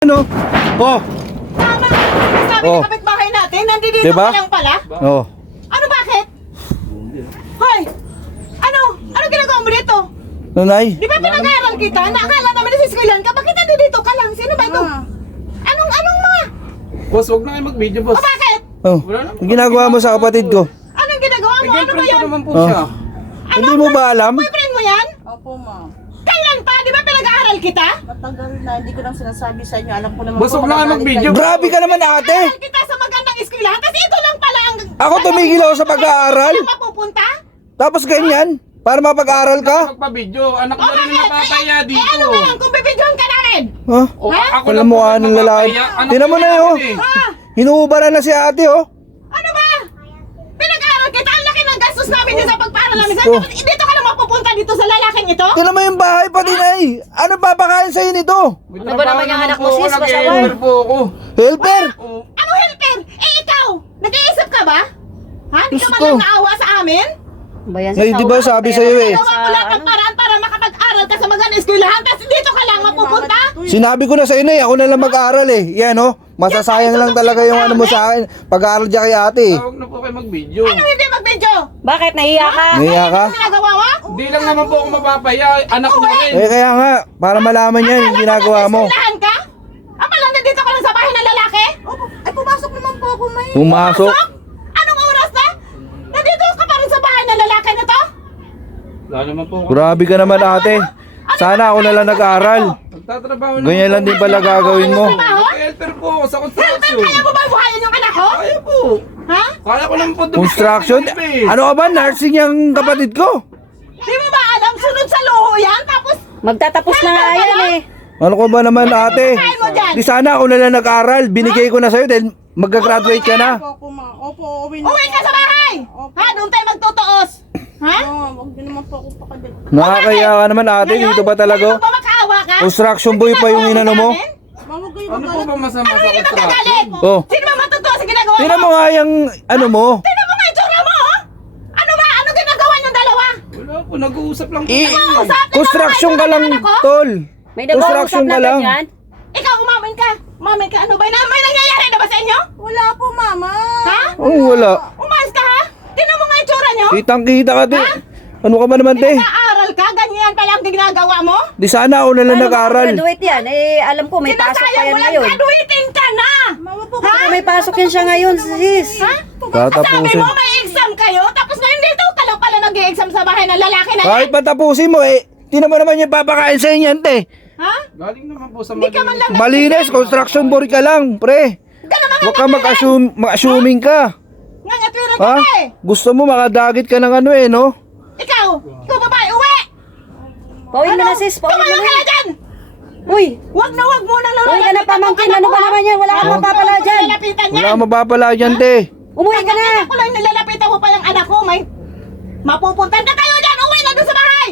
Ano? Oh. Tama. Sabi Oh. ng kapitbahay natin, nandito Diba? ka lang pala. Oh. Ano bakit? Hoy! Ano ginagawa mo dito? Nanay. Di ba pinag-aaral kita? Nakakala namin na siskulan ka. Bakit nandito ka lang? Sino ba ito? Anong ma? Boss, huwag na kayo mag-video, boss. O bakit? Oh. Ang ginagawa mo sa kapatid ko. Anong ginagawa mo? Ano ba Girlfriend ko yan? naman po Oh. siya. Hindi mo ba alam? Boyfriend mo yan? Opo, ma'am. Kailan pa? Di ba pinag-aaral kita? Matagal na, hindi ko lang sinasabi sa inyo. Alam ko naman Boss, huwag na kayo magagalit mag-video. kayo. Grabe ka naman ate. Pinag-aaral kita sa magandang eskwelahan. Tapos ito lang pala ang... Ako tumigil ako sa pag-aaral. Saan mapupunta? Tapos ganyan. Para mapag-aaral ka. Magpa-video. Anak O na rin bakit? napapaya Eh, dito. ano ba yan? Kung bibidyohan ka namin? Ha? O, Ha? ako Alam lang mo po ng lalaki. napapaya. Anak Tinan mo na yun. eh. Ha? Hinuubaran na si ate oh. Ano ba? Pinag-aaral kita. Ang laki ng gastos namin din sa pagpaaral namin. Oh. Dito ka lang mapupunta dito sa lalaking ito? Tinan mo yung bahay pati na eh. Ano papakain sa'yo nito? May Ano ba naman yung anak mo, sis? trabaho Pasaway. nag-i-helper po ako. Helper. Oh, Ano helper? Eh ikaw, nag-iisip ka ba? Ha? Di ka Diyos man ko. lang naawa sa amin? Bayan Ngayon, di ba sabi sa'yo eh. Ginawa mo lahat ng paraan para makapag-aral ka sa magandang eskwelahan, tapos dito ka lang mapupunta? Sinabi ko na sa inyo eh. Ako na lang mag-aaral eh. Yan oh. Masasayang lang talaga yung ano mo sa akin. Pag-aaral dyan kay ate eh. huwag na po kayo mag-video. Ano hindi mag-video? Bakit? Nahiya ka? Nahiya ka? Ano ginagawa mo? Hindi lang naman po ako mapapaya. Anak na rin. Eh kaya nga. Para malaman niya yung ginagawa mo. Eskwelahan ka? Apa lang nandito ka lang sa bahay ng lalaki? Ay, pumasok naman po ako, may. Pumasok. Pasok? Anong oras na? Nandito ka pa rin sa bahay ng lalaki na to? Wala naman po ako. Grabe ka naman ate. Sana ako na lang nag-aaral. Nagtatrabaho na Ganyan po lang din ako. pala gagawin mo. Nag-helper po ako sa construction. Kaya mo ba buhayin yung anak ko? Kaya po. Ha? Kaya ko naman po Construction? Ano ka ba? Nursing yung kapatid ko. Di mo ba alam? Sunod sa luho yan? Tapos, Magtatapos na nga yan eh. Ano ko ba naman ate? kain mo dyan. Di sana ako na lang nag-aaral. Binigay ko na sa'yo dahil magka-graduate ka na. Opo, ma'am. Opo, uwi na. Uwi ka sa bahay! Ha? Doon tayo magtutuos! Ha? Huwag din naman po ako pakadal. Nakakaya ka naman ate. Dito ba talaga? Ano ba makaawa ka? Construction boy pa yung inano mo. Ma'am, huwag kayo Ano po magalit. ba masama Ano sa hindi ba construction? kagalit? Oh. Sino ba matutuwa sa ginagawa mo? Tingnan mo nga yung ano mo. Tingnan mo nga yung tsura mo, oh! Ano ba? Ano ginagawa niyong dalawa? Wala po, nag-uusap lang po. Usap, Construction ka lang, tol. May Construction ka lang. Ikaw, umamin ka. Umamin ka. Ano ba? May nangyayari na ba sa inyo? Wala po, mama. Ha? Oh, wala. Umayos ka, ha? Tingnan mo nga yung tsura niyo. Kitang kita ka di. Ano ka ba naman te? Nag-aaral ka? Ganyan pala ang ginagawa mo? Di sana ako na lang nag-aaral. Graduate yan. Eh, alam ko may pasok pa Sinasayang yan mo lang, ngayon. graduating ka na! Mama po, Ha? may pasok yan siya ngayon, sis. Ha? Sabi Tatapusin. mo may exam kayo, tapos ngayon dito ka lang pala nag-i-exam sa bahay ng lalaki na yan. Kahit patapusin mo eh. Tinan mo naman yung papakain sa inyo te. Ha? Galing naman po sa Hindi ka man lang Malinis, construction boy ka lang, pre. Ka naman Huwag ka mag-assuming ka. Ngangatwiran ka Ha? pa eh. Gusto mo makadagit ka ng ano eh, no? Ikaw babae, uwi! Pauwi mo na, sis. Pauwi mo Tumayo ka na. na dyan! Uy, Wag mo nang uwi ka na, pamangkin. Ano ba naman yan? Wala kang mapapala dyan. Nilalapitan Wala yan. kang mapapala dyan, te. Umuwi ka na. Ako lang nilalapitan mo pa yung anak ko, may mapupuntan ka kayo dyan! Uwi na doon sa bahay!